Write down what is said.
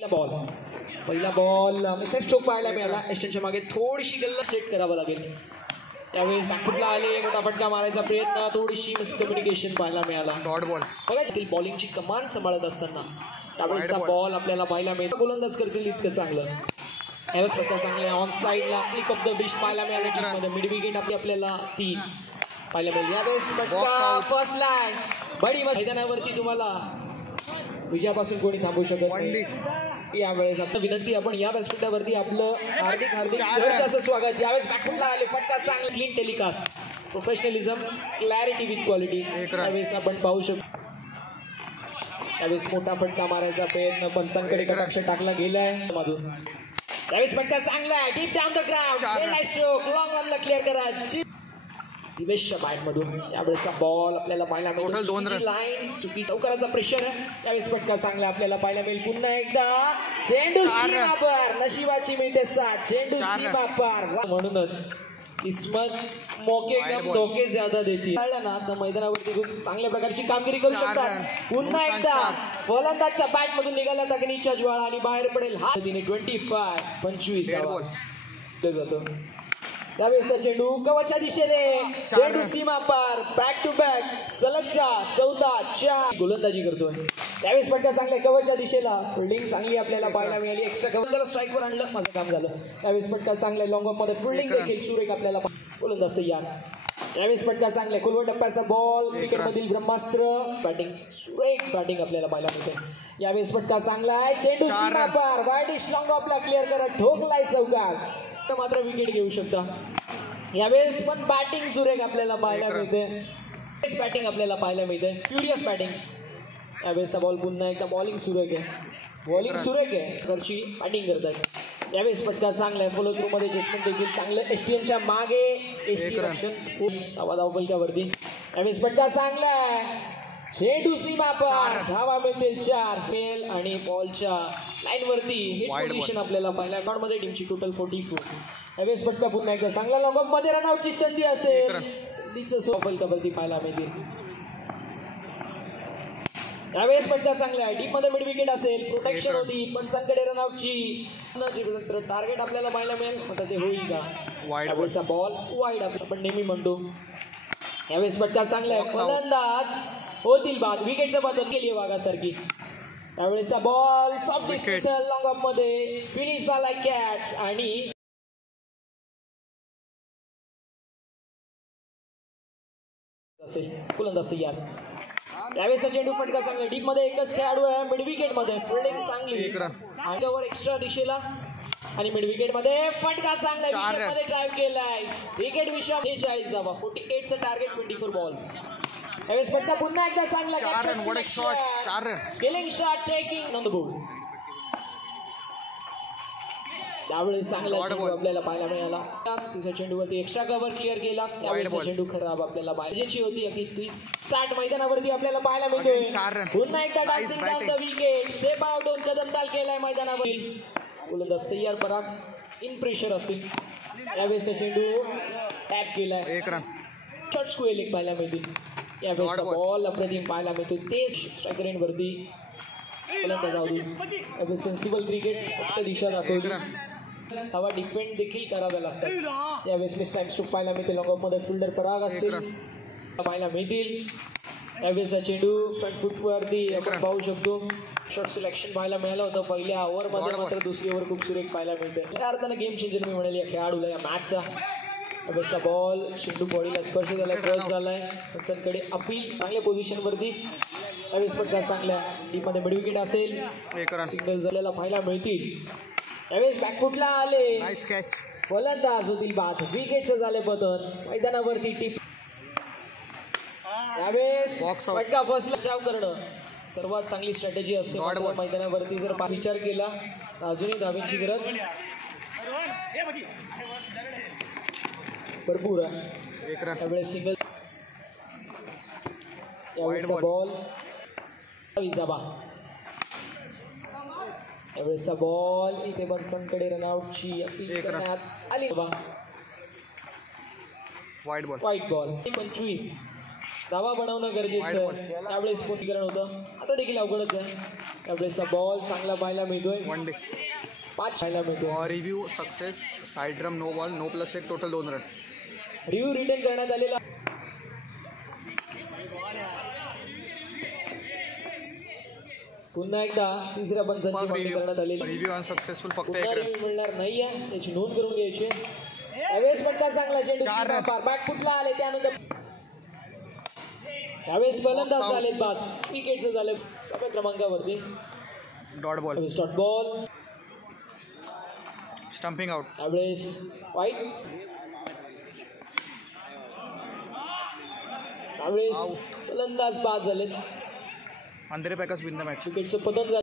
पहिला ball mister stroke पाहायला मिळाला. एस्टनच्या मागे थोडीशी गल्ला सेट करावं लागेल. त्यावेळेस बॅकफुटला आले, मोठा फटका मारायचा प्रयत्न, थोडीशी मिसकम्युनिकेशन पाहायला मिळाला. बॉलिंगची कमान सांभाळत असताना त्यावेळेचा बॉल आपल्याला पाहायला मिळतो. गोलंदाज करतील इतकं चांगलं. यावेळेस फटका चांगला ऑन साईडला फ्लिक ऑफ द बिस्ट पाहायला मिळाला. मिड विकेट आपल्याला 3 पाहायला मिळेल. यावेळेस फटका फर्स्ट लाईन बडी मैदानावरती तुम्हाला विजयापासून कोणी थांबू शकत नाही. यावेळेस आता विनंती, आपण या व्यासपीठावरती आपलं हार्दिक असं स्वागत. यावेळेस बॅकफुटला आले, फटका चांगला, clean telecast, professionalism, clarity with quality यावेळेस आपण पाहू शकतो. यावेळेस मोठा फटका मारायचा प्रयत्न पंचांकडे कटाक्ष टाकला गेलाय मधून. यावेळेस फटका चांगला आहे, deep down the ground, stroke long रनला क्लिअर करायची दिवेशच्या बॅट मधून. त्यावेळेसचा बॉल आपल्याला पाहायला मिळेल. लाईन चुकी चौकाराचा प्रेशर. त्यावेळेस फटका चांगला आपल्याला पाहायला मिळेल. पुन्हा एकदा चेंडू सीमा पार, नशिबाची मिळते साथ, चेंडू सीमा पार. म्हणूनच किस्मत मोके कम धोके ज्यादा देते ना, तर मैदानावरती खूप चांगल्या प्रकारची कामगिरी करू शकतात. पुन्हा एकदा फलंदाजच्या बॅट मधून निघाला अग्नीच्या ज्वाळा आणि बाहेर पडेल. हा 25 जातो. त्यावेळेस चेंडू कवच्या दिशेने, चेंडू सीमा पार, बॅक टू बॅक, सलगचा 14-4 गोलंदाजी करतोय. त्यावेळेस फटका चांगल्या कवच्या दिशेला, फिल्डिंग चांगली आपल्याला पाहायला मिळाली. एक्स्ट्रा कव्हरला स्ट्राईकवर आणलं, माझं काम झालं. त्यावेळेस फटका चांगल्या लॉंग ऑफ मध्ये फिल्डिंग देखील सुरेख आपल्याला गोलंदाज तयार. त्यावेळेस फटका चांगल्या खोलवर टप्प्याचा बॉल, क्रिकेट मधील ब्रह्मास्त्र, बॅटिंग सुरेख बॅटिंग आपल्याला पाहायला मिळते. यावेळेस फटका चांगला आहे, चेंडू सीमा पार, वाईडिश लॉंग ऑफला क्लिअर करत ठोकलाय चौकार, मात्र विकेट घेऊ शकता. यावेळेस पण बॅटिंग सुरेख आपल्याला पाहायला मिळते. बॅटिंग आपल्याला पाहायला मिळते, फ्युरियस बॅटिंग. यावेळेसचा बॉल पुन्हा एकदा बॉलिंग सुरेख आहे, घरची बॅटिंग करतात. यावेळेस फटका चांगला आहे, फॉलो थ्रू मध्ये जजमेंट देखील चांगलं. एसटीएनच्या मागे धावपलक्यावरती. यावेळेस फटका चांगला आहे, चेंडू सीमा पार, धावा मिळतील 4 फेल आणि बॉलच्या लाईन वरती हिट पोझिशन आपल्याला पाहायला मध्ये. टीमची टोटल 44. यावेळेस फटका पुन्हा एकदा चांगला, लॉंग ऑफ मध्ये रनआउटची संधी असेल, संधीचं सोपलकावरती पाहायला मिळतील. यावेळेस फटका चांगला आहे, डीप मध्ये मिड विकेट असेल, प्रोटेक्शन होती, पंचांकडे रनआउटची टार्गेट आपल्याला पाहायला मिळेल. आता ते होईल का? यावेळेसचा बॉल वाईड आपण नेहमी म्हणतो. यावेळेस फटका चांगला आहे, फलंदाज होतील बाद, विकेटचं बदल केली वाघासारखी. त्यावेळेसचा ball soft dismissal, long of मध्ये फिनिश झाला कॅच आणि गोलंदाज तयार. त्यावेळेसचा चेंडू फटका चांगला, डीप मध्ये एकच खेळाडू आहे, मिड विकेट मध्ये फिल्डिंग चांगली, अंगावर एक्स्ट्रा दिशेला आणि मिड विकेट मध्ये फटका चांगला, विकेट मध्ये ड्राइव्ह केलाय. विकेट विषय 46 जावा, 48चं टार्गेट, 24 बॉल्स. यावेळेस फटका पुन्हा एकदा चांगला, scaling shot taking on the board. त्यावेळेस चांगला चेंडू आपल्याला पाहायला मिळाला. तिसऱ्या चेंडूवरती एक्स्ट्रा कव्हर क्लिअर केला. त्यावेळेस चेंडू खराब आपल्याला पाहिजेची होती. अगदी क्विक स्टार्ट मैदानावरती आपल्याला पाहायला मिळतोय. पुन्हा एकदा dancing down the wicket, step out, 2 कदमताल केलाय मैदानावरील. गोलंदाज तयार, पराग इन प्रेशर असतील. यावेळेस चेंडू टॅप केलाय, शॉर्ट स्क्वेअर एक पाहायला मिळतील. यावेळेस बॉल अप्रतिम पाहायला मिळतो, ते स्ट्रायकर एंड वरती गोलंदाज. सेन्सिबल क्रिकेट, फक्त दिशा दाखवली, हवा डिपेंड देखील कराव्या लागतात. यावेळेस मिस टाइम स्ट्रोक पाहायला मिळते, लॉंग ऑफ मध्ये फिल्डर पराग असतील पाहायला मिळतील. यावेळेसचा चेंडू फ्रंट फुट वरती आपण पाहू शकतो. शॉर्ट सिलेक्शन पाहायला मिळालं होतं पहिल्या ओव्हर मध्ये, मात्र दुसरी ओव्हर खूप सुरेख पाहायला मिळते. या अर्थानं गेम चेंजर मी म्हणेल या खेळाडूला, या मॅचचा. यावेळेसचा बॉल चेंडू बॉडीला स्पर्श झालाय, क्रॉस झालाय, त्यांच्याकडे अपील, चांगल्या पोझिशन वरती. यावेळेस फटका चांगला, डीप मध्ये मिड विकेट असेल, सिग्नल झालेला पाहायला मिळतील. यावेळेस बॅकफुटला आले, फलंदाज होतील बाद, विकेटचं झाले पतन मैदानावरती. टीप यावेळेस फटका फसला, बचाव करणं सर्वात चांगली स्ट्रॅटेजी असते मैदानावरती. जर विचार केला अजूनही धावेची गरज भरपूर आहे. त्यावेळेस सिंगल, यावेळेसचा बॉल विजाबा. यावेळेसचा बॉल इथे बनसनकडे रनआउटची अपील करण्यात आली. White ball 25. धावा बनवणं गरजेचं आहे. त्यावेळेस स्फोटीकरण होतं. आता देखील अवघडच आहे. त्यावेळेसचा बॉल चांगला पाहायला मिळतोय. 1 डे 5 पाहायला मिळतो. Review success. Side drum no ball no +1 total 2 run. Review return करण्यात आलेला. पुन्हा एकदा तिसऱ्या पंचांची मागणी करण्यात आलेली. Review unsuccessful. फक्त पुन्हा 1 रन. रिव्ह्यू मिळणार नाहीये. त्याची नोंद करून घ्यायची. त्यावेळेस फटका चांगला चेंडू बॅकफुटला आले. त्यानंतर त्यावेळेस फलंदाज झालेत बाद. विकेटचं झालं 7व्या क्रमांकावरती. Dot ball. Dot ball. Stumping out. त्यावेळेस वाईट. त्यावेळेस फलंदाज बाद झालेत. Andre Packers win the match. विकेटचं पतन झालं.